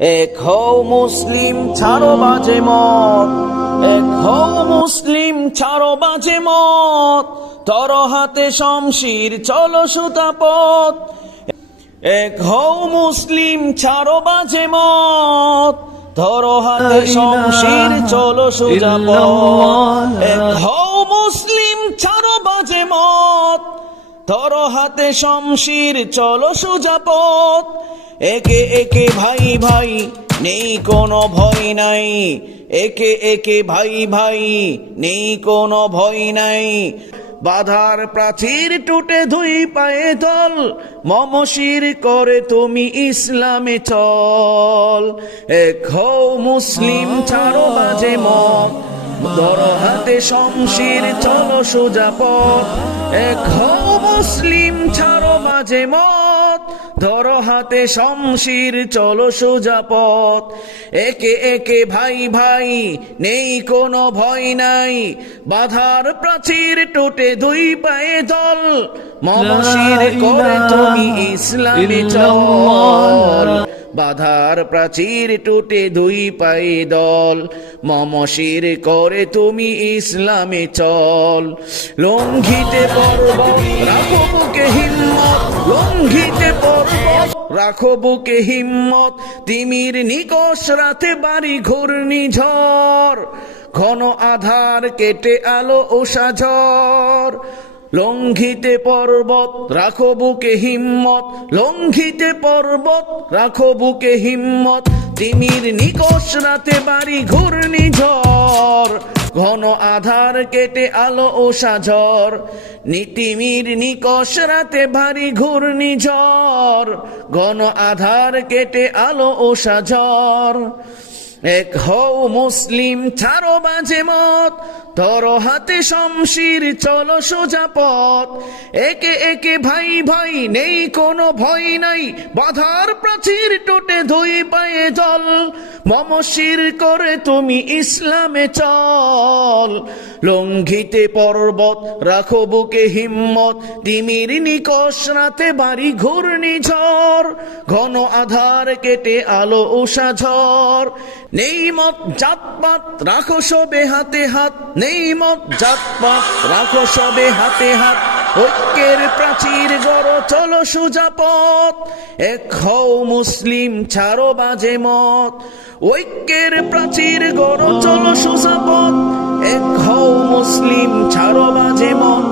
এক হও মুসলিম ছাড়ো বাজে মত, এক হও মুসলিম ছাড়ো বাজে মত, তর হাতে শমশির চলো সুতা পথ। এক হও মুসলিম ছাড়ো বাজে মত, ধর হাতে শমশির চলো সোজা পথ। এক হও মুসলিম ছাড়ো বাজে মত, ধর হাতে শমশির চলো সোজা পথ। একে একে ভাই ভাই নেই কোনো ভয় নাই, একে একে ভাই ভাই নেই কোনো ভয় নাই। বাধার প্রাচীর টুটে দুই পায়ে দল, মমশির করে তুমি ইসলামে চল। এক হও মুসলিম ছাড়ো বাজে মত, ধর হাতে শমশির চলো সোজা পথ। এক হও মুসলিম ছাড়ো বাজে মত, ধর হাতে শমশির চলো সোজা পথ। একে একে ভাই ভাই নেই কোনো ভয় নাই, বাধার প্রাচীর টুটে দুই পায়ে দল, মমশির করে তুমি ইসলামে চল। বাধার প্রাচীর টুটে দুই পায়ে দল, মমশির করে তুমি ইসলামে চল। লঙ্ঘিতে পর্বত রাখো বুকে হিম্মত, লঙ্ঘিতে পর্বত রাখো বুকে হিম্মত, তিমির নিকষ রাতে বাড়ি ঘূর্ণিঝড়, ঘন আধার কেটে আলো উষা ঝড়। লঙ্ঘিতে পর্বত রাখো বুকে হিম্মত, লঙ্ঘিতে পর্বত রাখো বুকে হিম্মত, তিমির নিকষ রাতে বাড়ি ঘূর্ণিঝড়, ঘন আধার কেটে আলো উষা ঝড়। তিমির নিকষ রাতে ভারী ঘূর্ণিঝড়, ঘন আধার কেটে আলো উষা ঝড়। এক হও মুসলিম ছাড়ো বাজে মত, ধর হাতে শমশির চলো সোজা পথ। একে একে ভাই ভাই নেই কোনো ভয় নাই, বাধার প্রাচীর টুটে দুই পায়ে জল, মমশির করে তুমি ইসলামে চল। লঙ্ঘিতে পর্বত রাখো বুকে হিম্মত, তিমির নিকষ রাতে বাড়ি ঘূর্ণিঝড়, ঘন আধার কেটে আলো উষা ঝড়। নেই মত জাতপাত রাখো সবে হাতে হাত, নেই মত জাতপাত রাখো সবে হাতে হাত, ঐক্যের প্রাচীর গড়ো চলো সোজা পথ। এক হও মুসলিম ছাড়ো বাজে মত, ঐক্যের প্রাচীর গড়ো চলো সোজা পথ। এক হও মুসলিম ছাড়ো বাজে মত,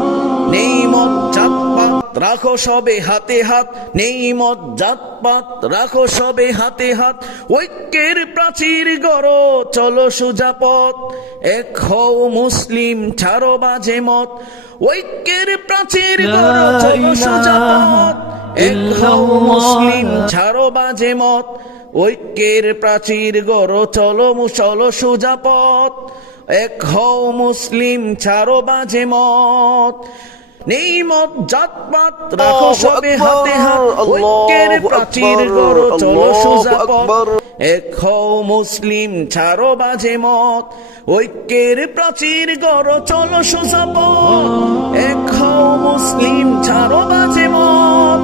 নেই মত জাতপাত রাখো সবে হাতে হাত, নেই মত জাতপাত রাখো সবে হাতে হাত, ঐক্যের প্রাচীর গড়ো চলো সোজা পথ। এক হও মুসলিম ছাড়ো বাজে মত, ঐক্যের প্রাচীর গড়ো চলো সোজা পথ। এক হও মুসলিম ছাড়ো বাজে মত, ঐক্যের প্রাচীর গড়ো চলো সোজা পথ। এক হও মুসলিম ছাড়ো বাজে মত, নেই মত জাতপাত রাখো সবে হাতে হাত, ঐক্যের প্রাচীর গড়ো চলো সোজা পথ। এক হও মুসলিম ছাড়ো বাজে মত, ঐক্যের প্রাচীর গড়ো চলো সোজা পথ। এক হও মুসলিম ছাড়ো বাজে মত,